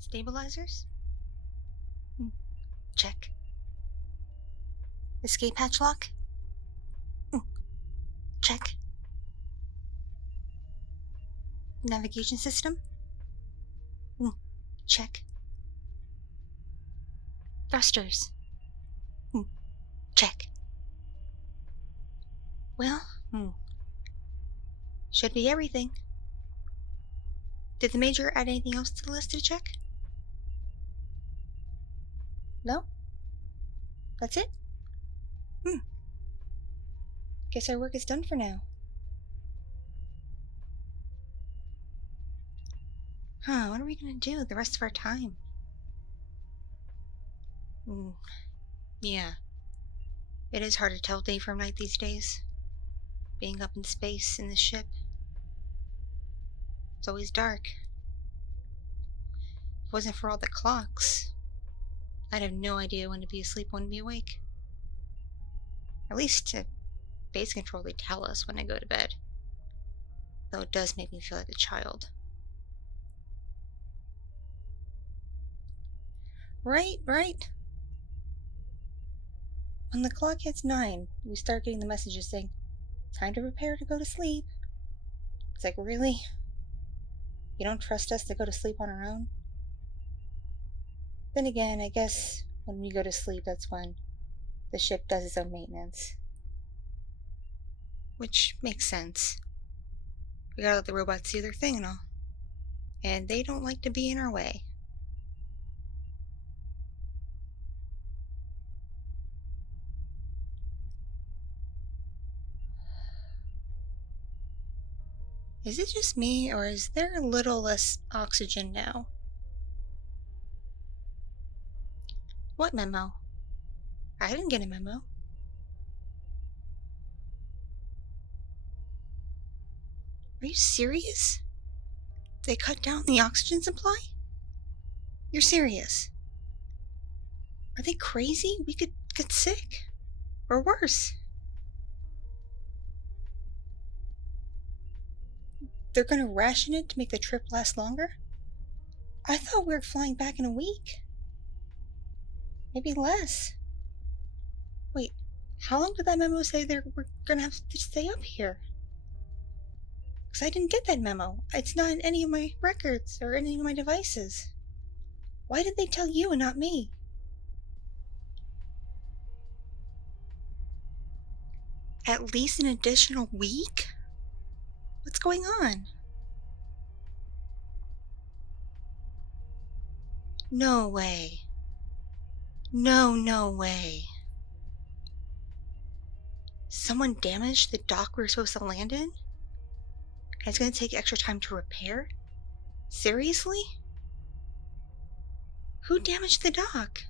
Stabilizers? Check. Escape hatch lock? Check. Navigation system? Check. Thrusters? Check. Well, should be everything. Did the Major add anything else to the list to check? No? That's it? Guess our work is done for now. What are we gonna do the rest of our time? Yeah. It is hard to tell day from night these days. Being up in space in the ship. It's always dark. If it wasn't for all the clocks, I'd have no idea when to be asleep, when to be awake. At least at base control they tell us when I go to bed. Though it does make me feel like a child. Right. When the clock hits 9, we start getting the messages saying, time to prepare to go to sleep. It's like, really? You don't trust us to go to sleep on our own? Then again, I guess when we go to sleep, that's when the ship does its own maintenance. Which makes sense. We gotta let the robots do their thing and all. And they don't like to be in our way. Is it just me, or is there a little less oxygen now? What memo? I didn't get a memo. Are you serious? They cut down the oxygen supply? You're serious? Are they crazy? We could get sick. Or worse. They're gonna ration it to make the trip last longer? I thought we were flying back in a week. Maybe less. Wait, how long did that memo say we're gonna have to stay up here? Because I didn't get that memo. It's not in any of my records or any of my devices. Why did they tell you and not me? At least an additional week? What's going on? No way. No way. Someone damaged the dock we were supposed to land in? And it's gonna take extra time to repair? Seriously? Who damaged the dock?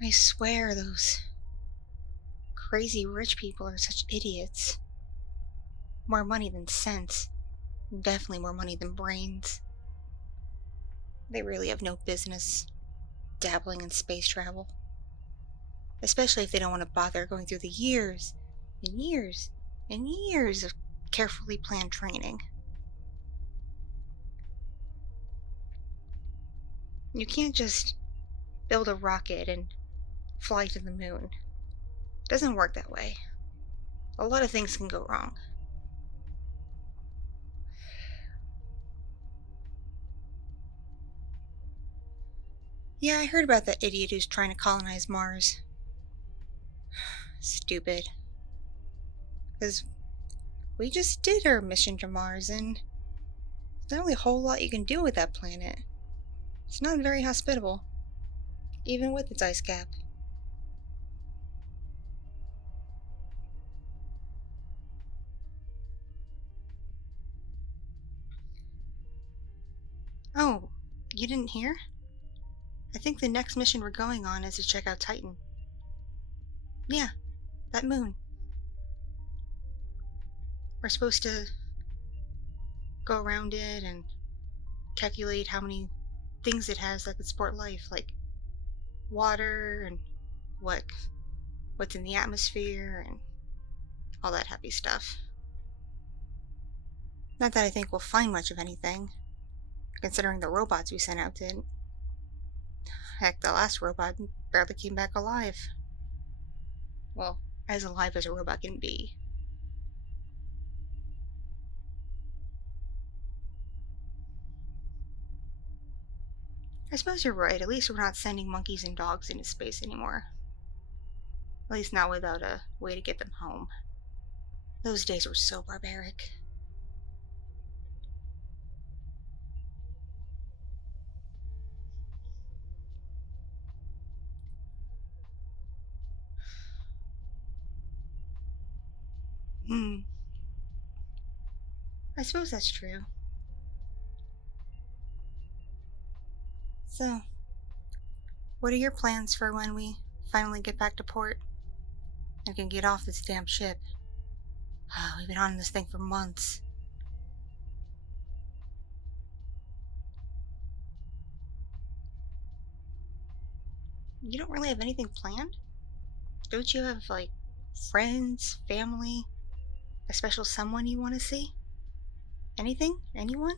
I swear those crazy rich people are such idiots. More money than sense. Definitely more money than brains. They really have no business dabbling in space travel. Especially if they don't want to bother going through the years and years and years of carefully planned training. You can't just build a rocket and fly to the moon. It doesn't work that way. A lot of things can go wrong. Yeah, I heard about that idiot who's trying to colonize Mars. Stupid. Because we just did our mission to Mars, and there's not really a whole lot you can do with that planet. It's not very hospitable, even with its ice cap. Oh, you didn't hear? I think the next mission we're going on is to check out Titan. Yeah, that moon. We're supposed to go around it and calculate how many things it has that could support life, like water and what's in the atmosphere and all that heavy stuff. Not that I think we'll find much of anything, considering the robots we sent out did. Heck, the last robot barely came back alive. Well, as alive as a robot can be. I suppose you're right. At least we're not sending monkeys and dogs into space anymore. At least not without a way to get them home. Those days were so barbaric. I suppose that's true. So, what are your plans for when we finally get back to port and can get off this damn ship? Oh, we've been on this thing for months. You don't really have anything planned? Don't you have, like, friends, family, a special someone you want to see? Anything? Anyone?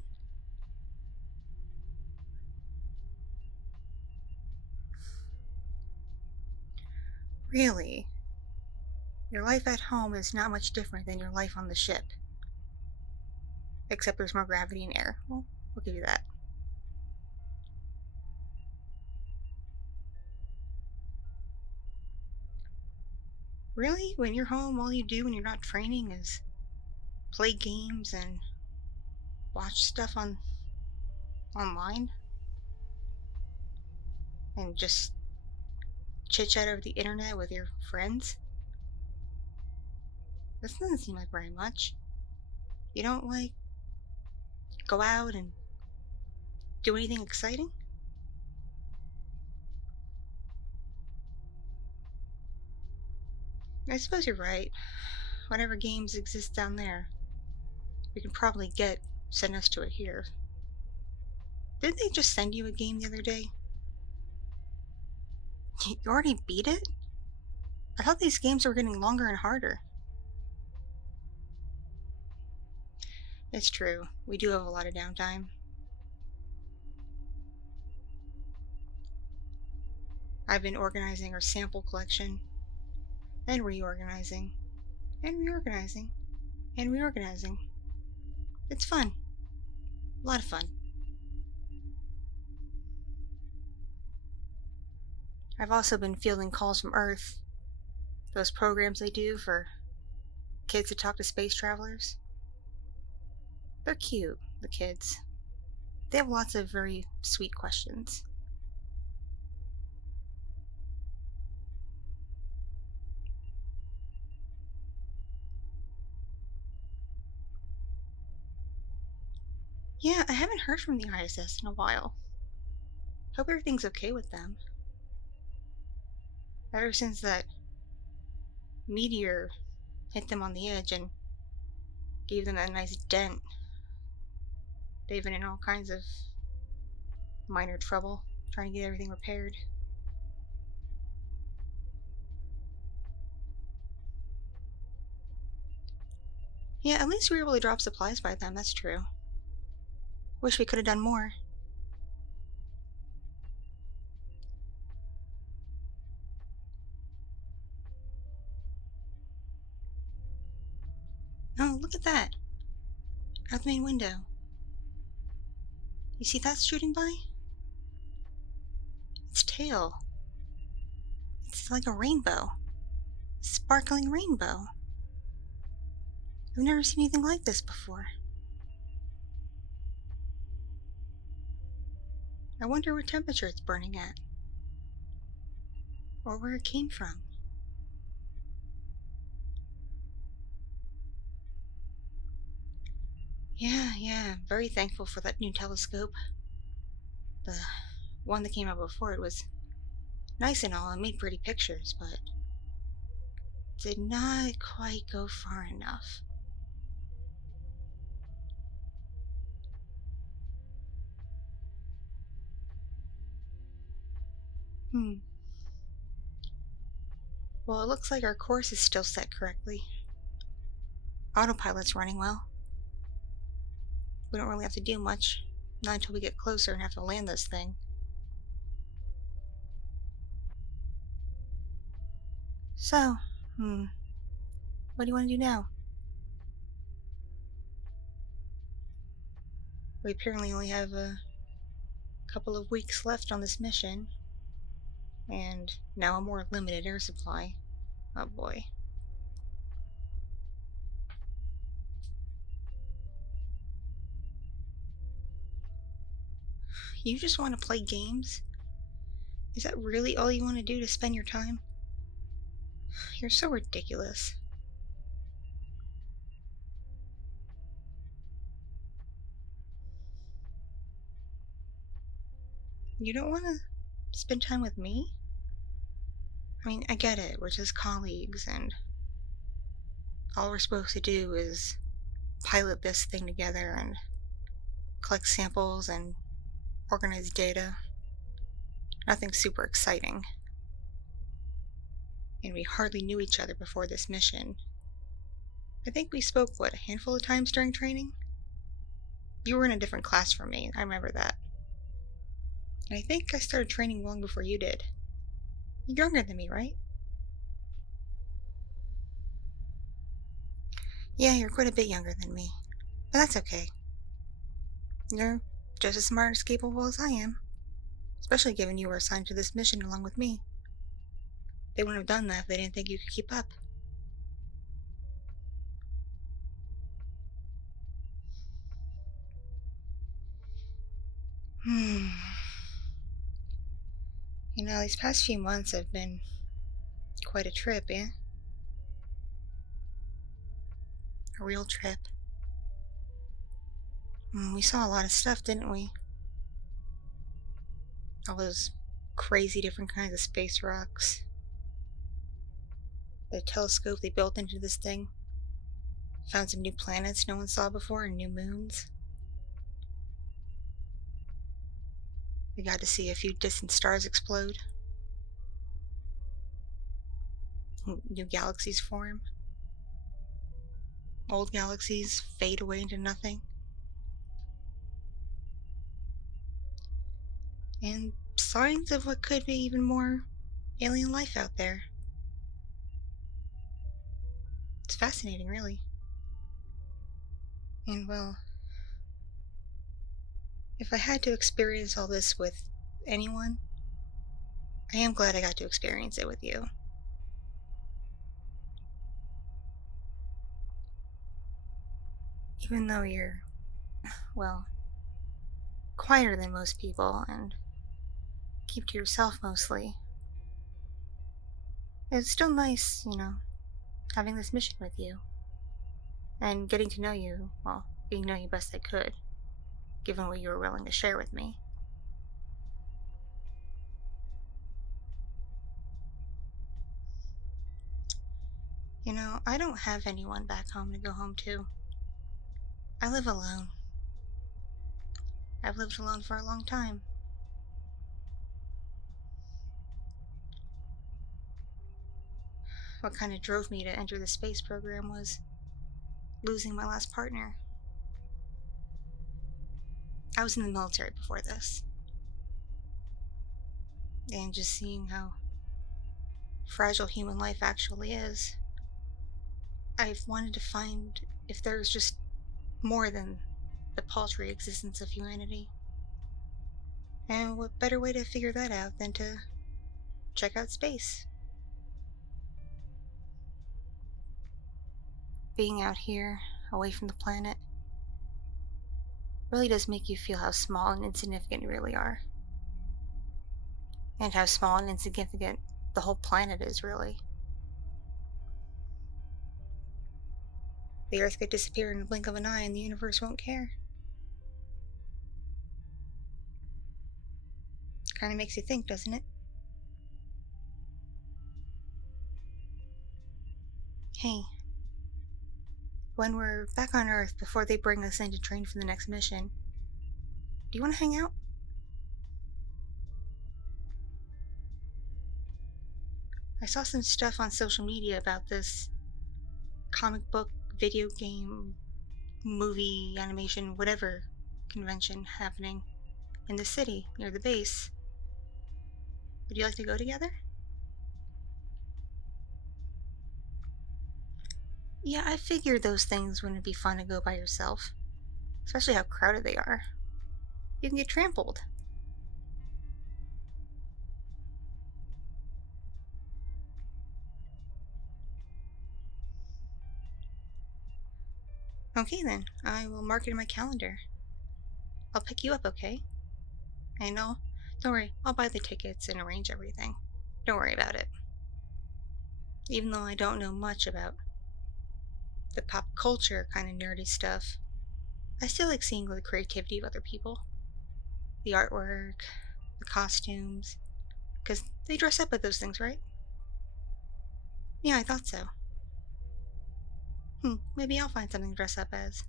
Really? Your life at home is not much different than your life on the ship. Except there's more gravity and air. Well, we'll give you that. Really? When you're home, all you do when you're not training is play games and watch stuff online? And just chit-chat over the internet with your friends? This doesn't seem like very much. You don't, like, go out and do anything exciting? I suppose you're right. Whatever games exist down there, we can probably send us to it here. Didn't they just send you a game the other day? You already beat it? I thought these games were getting longer and harder. It's true. We do have a lot of downtime. I've been organizing our sample collection, and reorganizing, and reorganizing, and reorganizing. It's fun. A lot of fun. I've also been fielding calls from Earth. Those programs they do for kids to talk to space travelers. They're cute, the kids. They have lots of very sweet questions. Yeah, I haven't heard from the ISS in a while. Hope everything's okay with them. Ever since that meteor hit them on the edge and gave them a nice dent, they've been in all kinds of minor trouble trying to get everything repaired. Yeah, at least we were able to drop supplies by them, that's true. Wish we could have done more. Oh, look at that. Out the main window. You see that shooting by? Its tail. It's like a rainbow. A sparkling rainbow. I've never seen anything like this before. I wonder what temperature it's burning at. Or where it came from. Yeah, very thankful for that new telescope. The one that came out before it was nice and all and made pretty pictures, but did not quite go far enough. Well, it looks like our course is still set correctly. Autopilot's running well. We don't really have to do much. Not until we get closer and have to land this thing. So, what do you want to do now? We apparently only have a couple of weeks left on this mission, and now a more limited air supply. Oh boy. You just want to play games? Is that really all you want to do to spend your time? You're so ridiculous. You don't want to spend time with me? I mean, I get it, we're just colleagues, and all we're supposed to do is pilot this thing together and collect samples and organize data. Nothing super exciting. And we hardly knew each other before this mission. I think we spoke, a handful of times during training? You were in a different class from me, I remember that. And I think I started training long before you did. You're younger than me, right? Yeah, you're quite a bit younger than me. But that's okay. You're just as smart and capable as I am. Especially given you were assigned to this mission along with me. They wouldn't have done that if they didn't think you could keep up. You know, these past few months have been quite a trip, yeah? A real trip. We saw a lot of stuff, didn't we? All those crazy different kinds of space rocks. The telescope they built into this thing. Found some new planets no one saw before and new moons. We got to see a few distant stars explode. New galaxies form. Old galaxies fade away into nothing. And signs of what could be even more alien life out there. It's fascinating, really. And well, if I had to experience all this with anyone, I am glad I got to experience it with you. Even though you're, well, quieter than most people and keep to yourself mostly, it's still nice, having this mission with you. And getting to know you, well, getting to know you best I could, given what you were willing to share with me. I don't have anyone back home to go home to. I live alone. I've lived alone for a long time. What kind of drove me to enter the space program was losing my last partner. I was in the military before this. And just seeing how fragile human life actually is, I've wanted to find if there's just more than the paltry existence of humanity. And what better way to figure that out than to check out space? Being out here, away from the planet, really does make you feel how small and insignificant you really are. And how small and insignificant the whole planet is, really. The Earth could disappear in the blink of an eye and the universe won't care. Kinda makes you think, doesn't it? Hey, when we're back on Earth before they bring us in to train for the next mission, do you want to hang out? I saw some stuff on social media about this comic book video game, movie, animation, whatever convention happening in the city near the base. Would you like to go together? Yeah, I figured those things wouldn't be fun to go by yourself, especially how crowded they are. You can get trampled. Okay then, I will mark it in my calendar. I'll pick you up, okay? I know. Don't worry, I'll buy the tickets and arrange everything. Don't worry about it. Even though I don't know much about the pop culture kind of nerdy stuff, I still like seeing the creativity of other people. The artwork, the costumes, because they dress up at those things, right? Yeah, I thought so. Maybe I'll find something to dress up as.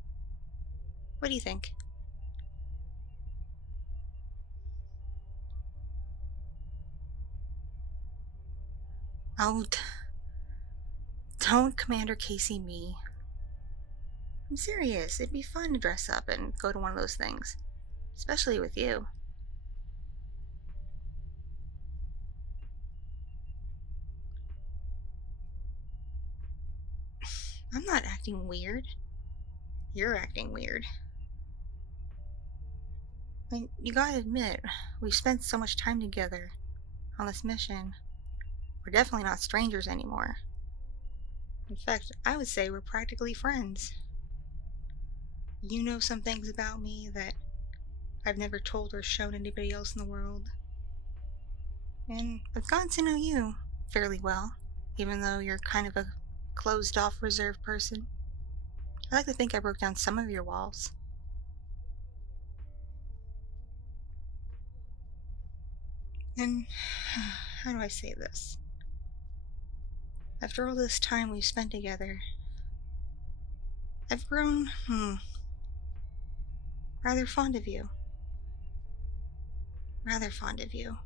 What do you think? Oh, don't Commander Casey me. I'm serious. It'd be fun to dress up and go to one of those things. Especially with you. I'm not acting weird. You're acting weird. I mean, you gotta admit, we've spent so much time together on this mission. We're definitely not strangers anymore. In fact, I would say we're practically friends. You know some things about me that I've never told or shown anybody else in the world. And I've gotten to know you fairly well, even though you're kind of a closed off, reserved person. I like to think I broke down some of your walls. And how do I say this? After all this time we've spent together, I've grown, rather fond of you. Rather fond of you.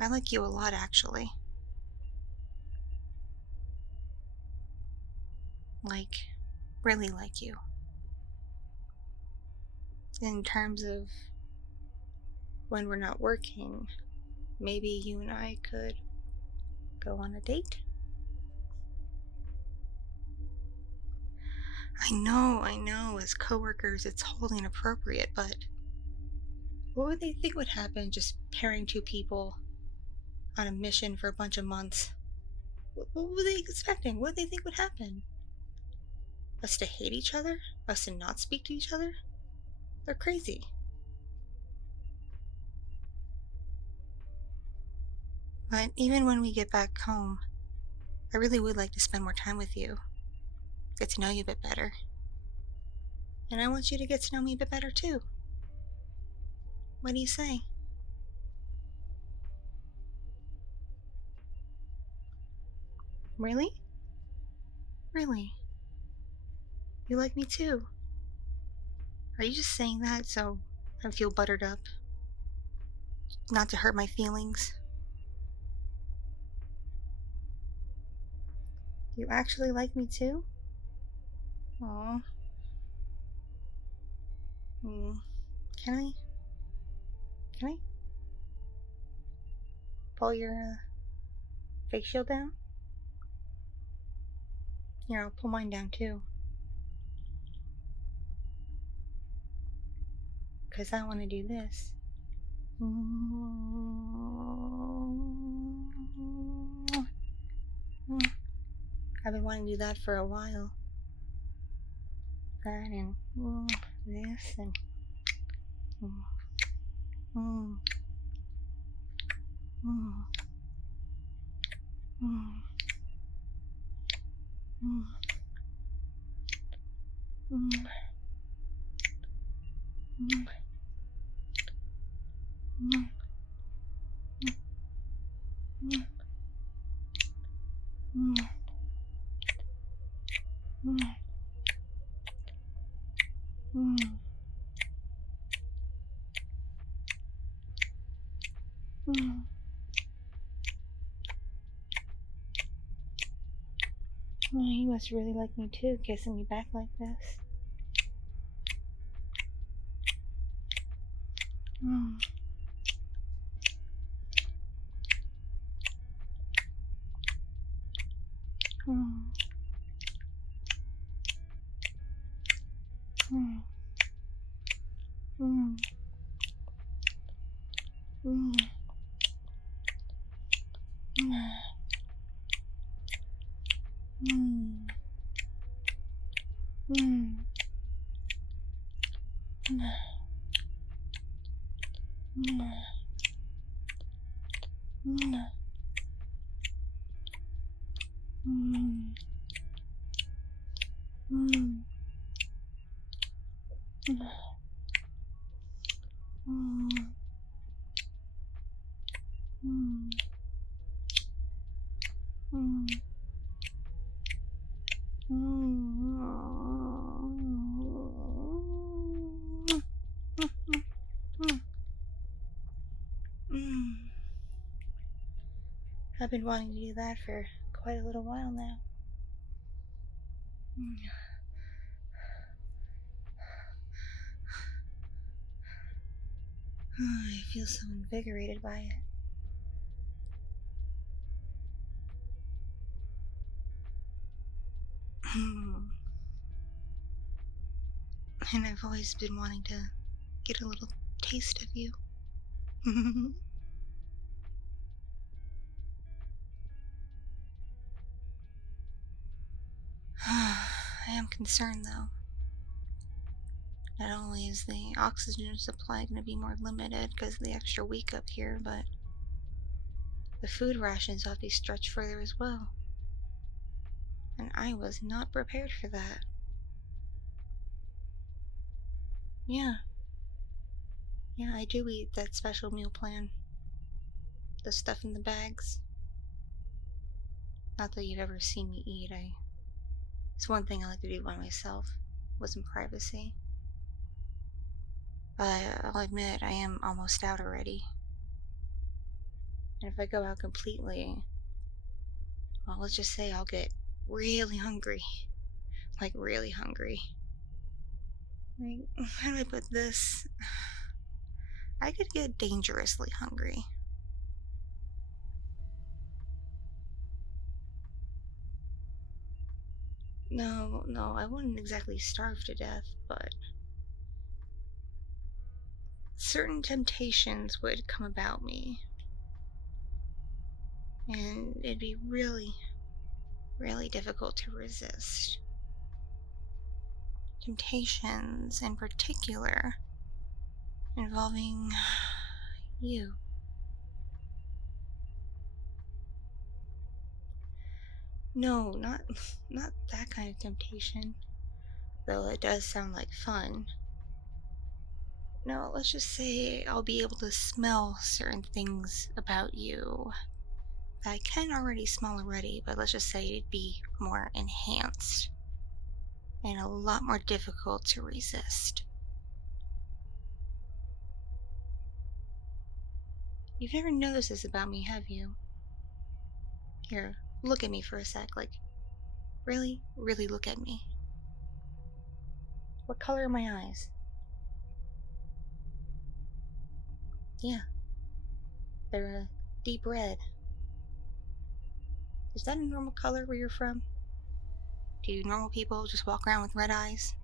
I like you a lot, actually. Like, really like you. In terms of when we're not working, maybe you and I could go on a date? I know, as coworkers it's wholly inappropriate, but what would they think would happen just pairing two people on a mission for a bunch of months? What were they expecting? What did they think would happen? Us to hate each other? Us to not speak to each other? They're crazy. But even when we get back home, I really would like to spend more time with you. Get to know you a bit better. And I want you to get to know me a bit better too. What do you say? Really? Really? You like me too? Are you just saying that so I feel buttered up? Not to hurt my feelings? You actually like me too? Aw. Can I? Can I? Pull your face shield down? Here, I'll pull mine down too. Because I want to do this. I've been wanting to do that for a while. That and this and Oh, he must really like me too, kissing me back like this. Mm. Mm. Mm. Mm. Mm. Mm. Mm. Mm. Mm. Mm. Mm. Mm. Mm. Mm. Mm. I've been wanting to do that for quite a little while now. I feel so invigorated by it. And I've always been wanting to get a little taste of you. I am concerned though. Not only is the oxygen supply going to be more limited because of the extra week up here, but the food rations will be stretched further as well. And I was not prepared for that. Yeah. Yeah, I do eat that special meal plan. The stuff in the bags. Not that you've ever seen me eat. It's one thing I like to do by myself. Was in privacy. But I'll admit, I am almost out already. And if I go out completely, well, let's just say I'll get really hungry. Like, really hungry. Like, how do I put this? I could get dangerously hungry. No, I wouldn't exactly starve to death, but certain temptations would come about me. And it'd be really, really difficult to resist. Temptations in particular involving you. No, not that kind of temptation. Though it does sound like fun. No, let's just say I'll be able to smell certain things about you that I can already smell already, but let's just say it'd be more enhanced and a lot more difficult to resist. You've never noticed this about me, have you? Here, look at me for a sec, like, really, really look at me. What color are my eyes? Yeah, they're a deep red. Is that a normal color where you're from? Do normal people just walk around with red eyes?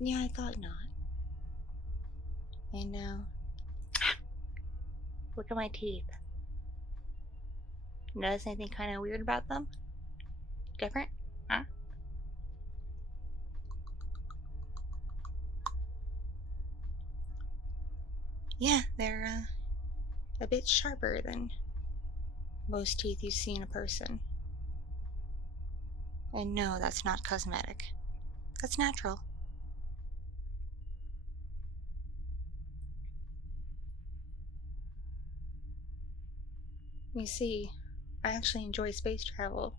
Yeah, I thought not. And look at my teeth. Notice anything kind of weird about them? Different? Huh? Yeah, they're a bit sharper than most teeth you see in a person. And no, that's not cosmetic. That's natural. You see, I actually enjoy space travel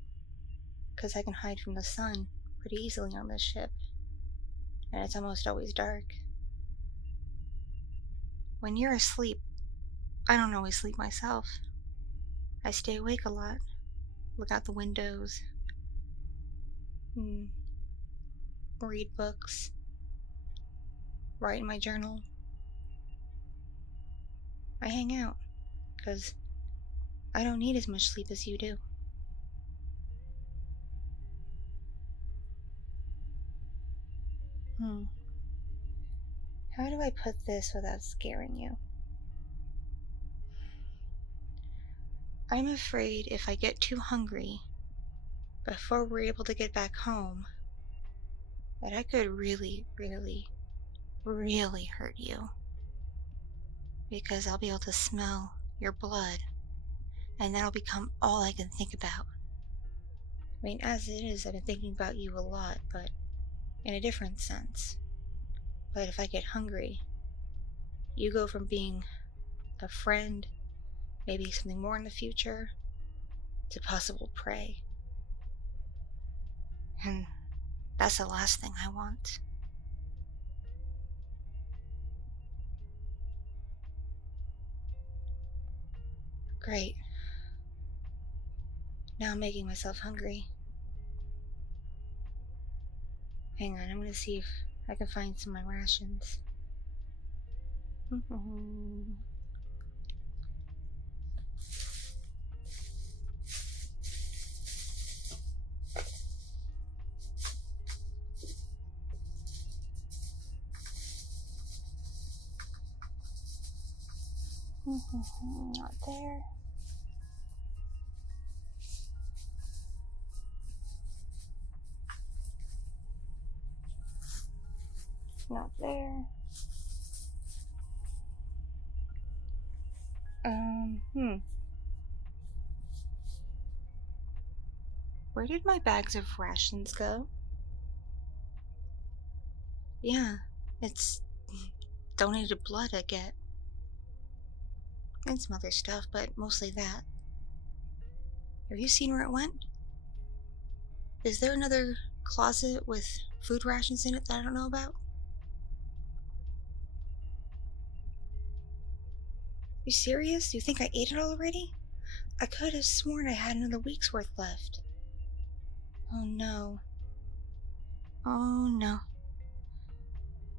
because I can hide from the sun pretty easily on this ship. And it's almost always dark. When you're asleep, I don't always sleep myself. I stay awake a lot. look out the windows, read books, write in my journal. I hang out because I don't need as much sleep as you do. How do I put this without scaring you? I'm afraid if I get too hungry before we're able to get back home, that I could really, really, really hurt you. Because I'll be able to smell your blood, and that'll become all I can think about. I mean, as it is, I've been thinking about you a lot, but in a different sense. But if I get hungry, you go from being a friend, maybe something more in the future, to possible prey. And that's the last thing I want. Great. Now I'm making myself hungry. Hang on, I'm gonna see if I can find some of my rations. Not there. Not there. Where did my bags of rations go? Yeah, it's donated blood I get. And some other stuff, but mostly that. Have you seen where it went? Is there another closet with food rations in it that I don't know about? You serious? You think I ate it all already? I could have sworn I had another week's worth left. Oh no. Oh no.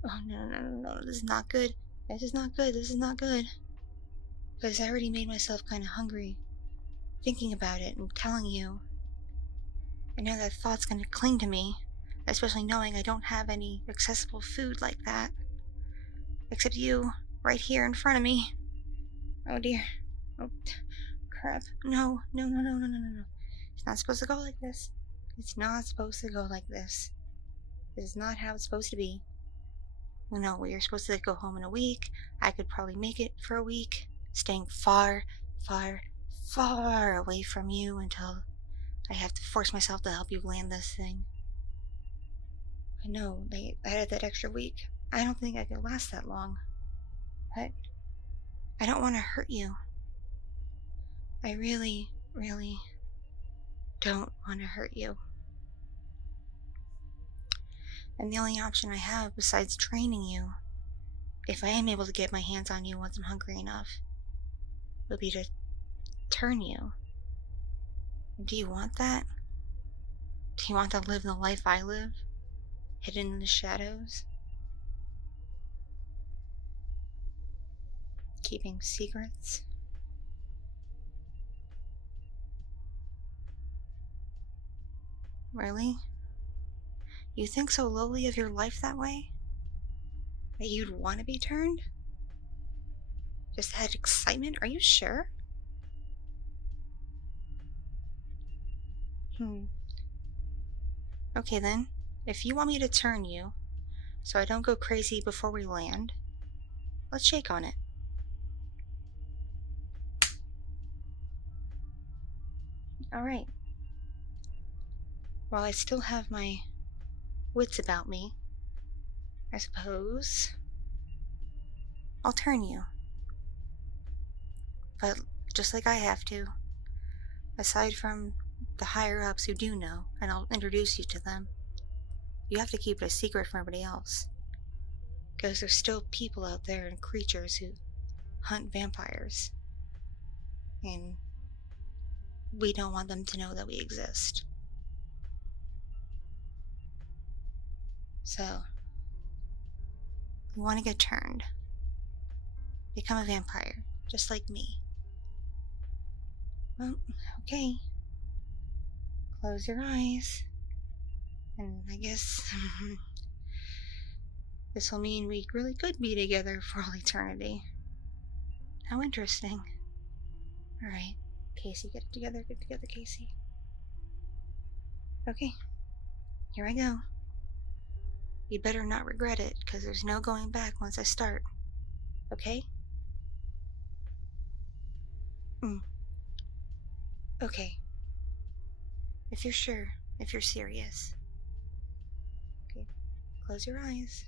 Oh no, this is not good. This is not good, this is not good. Because I already made myself kind of hungry thinking about it and telling you. And now that thought's gonna cling to me, especially knowing I don't have any accessible food like that. Except you, right here in front of me. Oh dear. Oh, crap. No. It's not supposed to go like this. It's not supposed to go like this. This is not how it's supposed to be. No, we are supposed to go home in a week. I could probably make it for a week, staying far, far, far away from you until I have to force myself to help you land this thing. I know, I had that extra week. I don't think I could last that long. But I don't want to hurt you. I really, really don't want to hurt you. And the only option I have besides training you, if I am able to get my hands on you once I'm hungry enough, would be to turn you. Do you want that? Do you want to live the life I live? Hidden in the shadows? Keeping secrets? Really? You think so lowly of your life that way? That you'd want to be turned? Just had excitement? Are you sure? Okay then, if you want me to turn you, so I don't go crazy before we land, let's shake on it. Alright. While I still have my wits about me, I suppose I'll turn you. But just like I have to, aside from the higher-ups who do know, and I'll introduce you to them, you have to keep it a secret from everybody else. Because there's still people out there and creatures who hunt vampires. And we don't want them to know that we exist. So, you want to get turned. Become a vampire, just like me. Well, okay. Close your eyes. And I guess this will mean we really could be together for all eternity. How interesting. Alright, Casey, get together, Casey. Okay, here I go. You'd better not regret it, because there's no going back once I start. Okay? Okay. If you're sure, if you're serious. Okay, close your eyes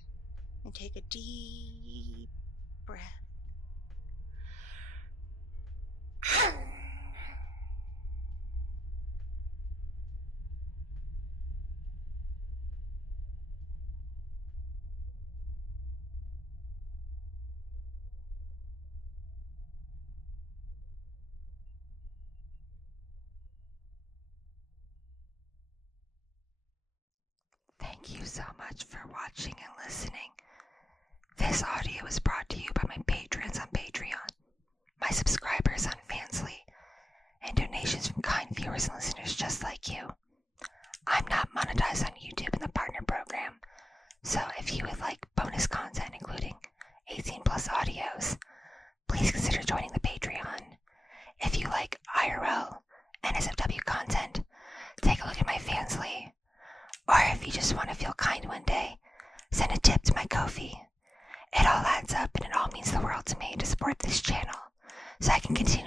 and take a deep breath. Thank you so much for watching and listening. This audio is brought to you by my patrons on Patreon, my subscribers on Fansly, and donations from kind viewers and listeners just like you. I'm not monetized on YouTube in the partner program, so if you would like bonus content including 18 plus audios, please consider joining the Patreon. If you like IRL and NSFW content, take a look at my Fansly. Or if you just want to feel kind one day, send a tip to my Ko-fi. It all adds up and it all means the world to me to support this channel, so I can continue